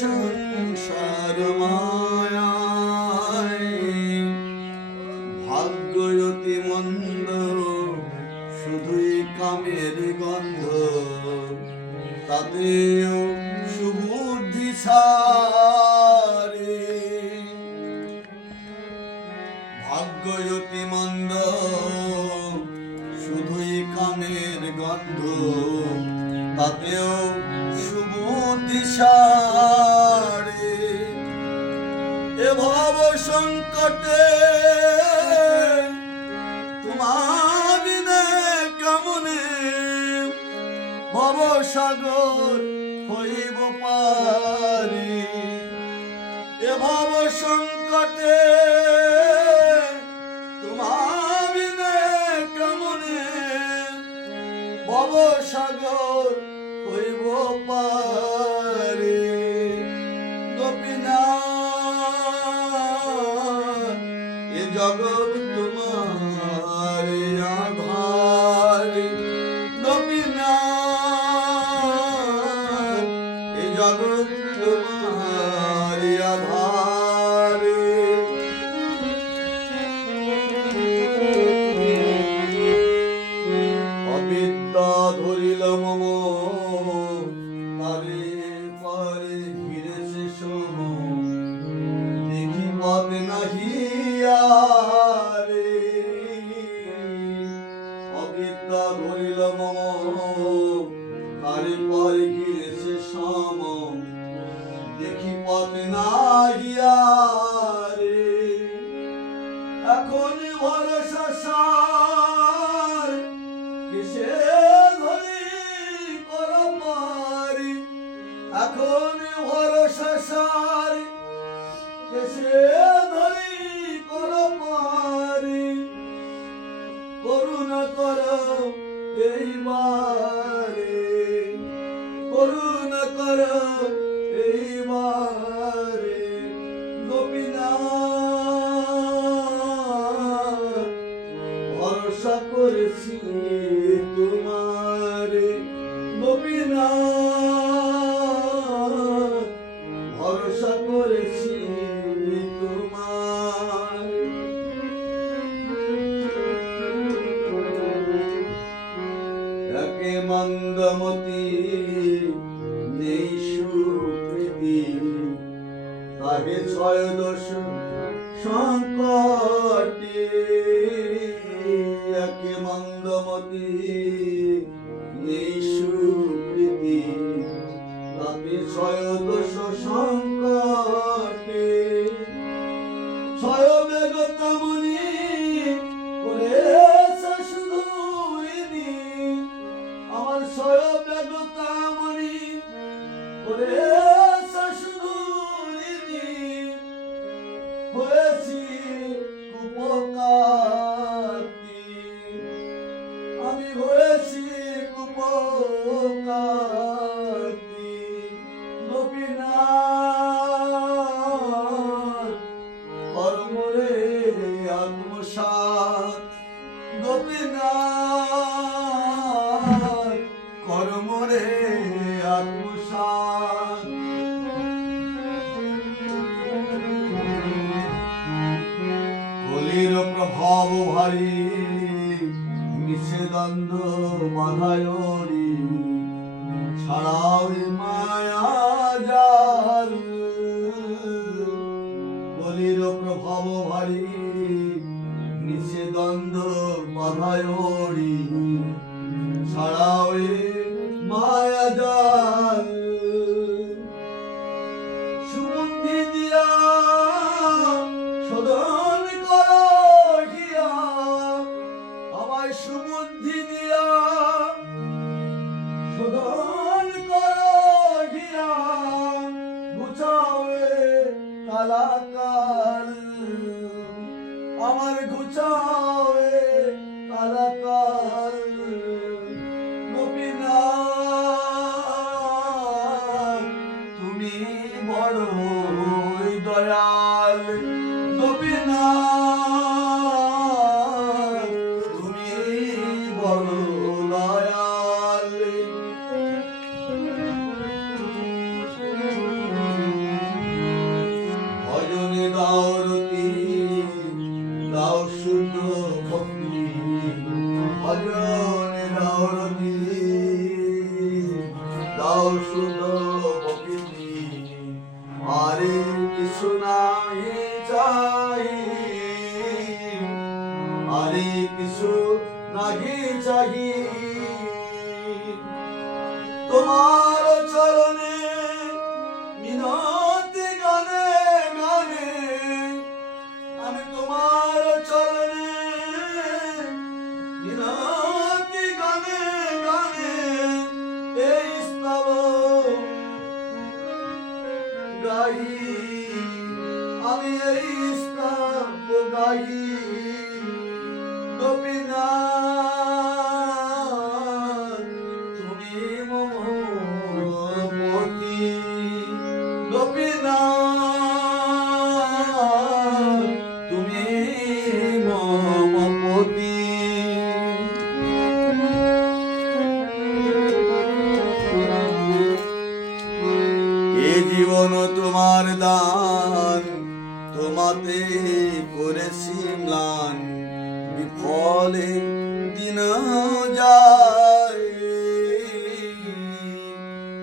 সংসার মায়ায় ভাগ্য অতি মন্দ, শুধুই কামের গন্ধ, তাতেও সুবুদ্ধি সারে। ভাগ্য অতি মন্দ, শুধুই কামের গন্ধ, তাতেও সুবুদ্ধি সারে। এ ভব সংকটে তোমার বিনে কেমনে ভব সাগর হইব পারি। এ ভব সংকটে তোমার বিনে কেমনে ভব সাগর হইব পারি। গোপীনাথ এ জগৎ তোমার আধার। গোপীনাথ এ জগৎ তোমার আধার। অবিদ্যা ধরিল মম, তারে পারে ঘিরেছে সোম, দেখি পথ নাহি আরে। অবিদ্যা ধরিল মম, তারে পারে ঘিরেছে সোম, দেখি পথ নাহি আরে। এখন ভরসা সার কিসে ধরি কর পারি। এখন ভরসা সার কিসে ধরি কর পারি। করুণা কর এইবারে, করুণা কর এইবারে। গোপীনাথ ভরসা করেছি তোমারে। গোপীনাথ ভরসা করেছি তোমারে। একে মন্দমতি নেই সুকৃতি, তাকে ছয় দোষ সংকটে। একে মন্দমতি নেই সুকৃতি, তাকে ছয় দোষ সংকটে। ছয় বেগতামনি করেছে শুধু ইনি, আমার ছয় বেগতামনি করেছে শুধু ইনি। হয়েছি কুপকাতি, আমি হয়েছি কুপকাতি। গোপীনাথ কর্মরে আত্মসাৎ। গোপীনাথ কর্মরে আত্মসাৎ। কলির প্রভাব ভারী, মিছে দ্বন্দ্ব বাধায়রি, ছাড়াও মায়া জাল। কলির প্রভাব ভারী, মিছে দ্বন্দ্ব বাধায়রি, ছাড়াও মায়া জাল। সুবুদ্ধি দিয়া শোধন করো হিয়া, আমায় সুবুদ্ধি দিয়া শোধন করো হিয়া। ঘুচাও কালাকাল, আমার ঘুচাও কালাকাল। শুধু ভক্তি আরে কিছু নাই চাই আরে কিছু নাহি চাই তোমার চরণে মিনতি গানে গানে আমি তোমার চরণে মিনতি গানে গানে এই স্তব গাই আমি এই স্তব গাই গোপীনাথ তুমি মম পতি গোপীনাথ তুমি মম পতি এ জীবন তোমার দান তোমাতে করেছি ম্লান বিফলে দিন যায়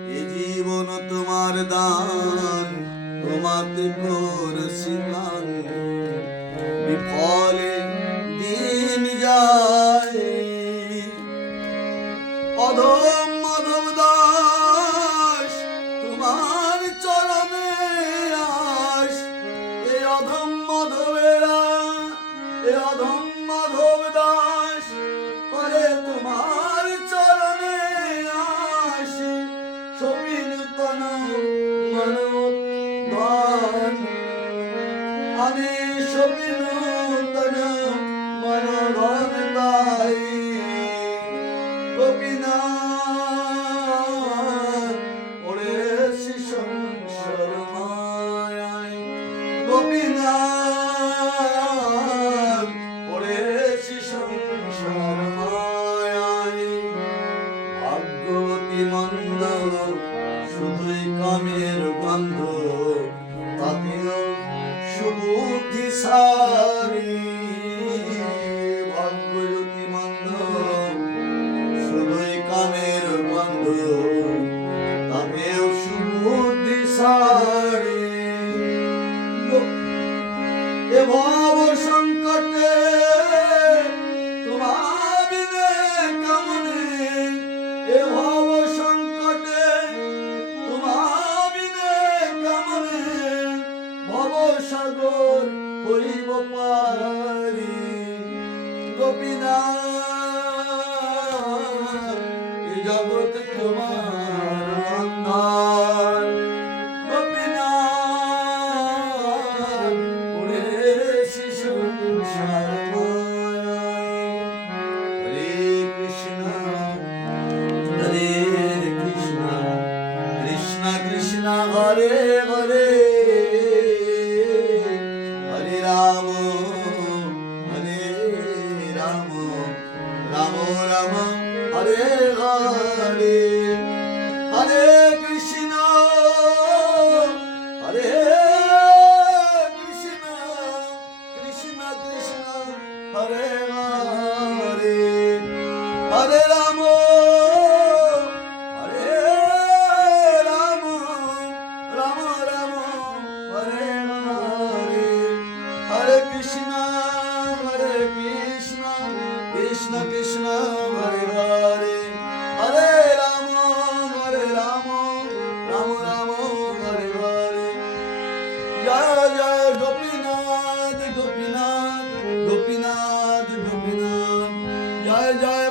এ জীবন তোমার দান তোমাতে করেছি ম্লান বিফলে দিন যায় অধম মাধব দাস তোমার চরণে আস এ অধম মাধবেরা এ অধম মাধব দাস করে তোমার চরণে আস সবিনূতন মনোধন আমি সবিনূতন মনোধন তাই গোপীনাথ পড়েছি সংসার মায়ায় গোপীনাথ পড়েছি সংসার মায়ায় ভাগ্যবতী মন্দ শুধুই কামের গন্ধ তাতেও সুবুদ্ধি সারি ভাগ্যবতী মন্দ শুধুই কামের গন্ধ তাতেও সুবুদ্ধি সারি এ ভব সংকটে তোমার বিনে কামনে এ ভব সংকটে তোমার বিনে কামনে ভব সাগর হইব পারি গোপীনাথ এ জগৎ তোমার অন্ধার গোপীনাথ পড়েছি সংসার মায়ায় হরে কৃষ্ণ কৃষ্ণ কৃষ্ণ হরে হরে হরে রাম রাম রাম হরে হরে হরে কৃষ্ণ কৃষ্ণ কৃষ্ণ হরে হরে হরে রাম রাম রাম হরে হরে হরে কৃষ্ণ কৃষ্ণ কৃষ্ণ হরে হরে হরে রাম রাম রাম হরে হরে জয় জয় গোপীনাথ গোপীনাথ গোপীনাথ গোপীনাথ জয় জয়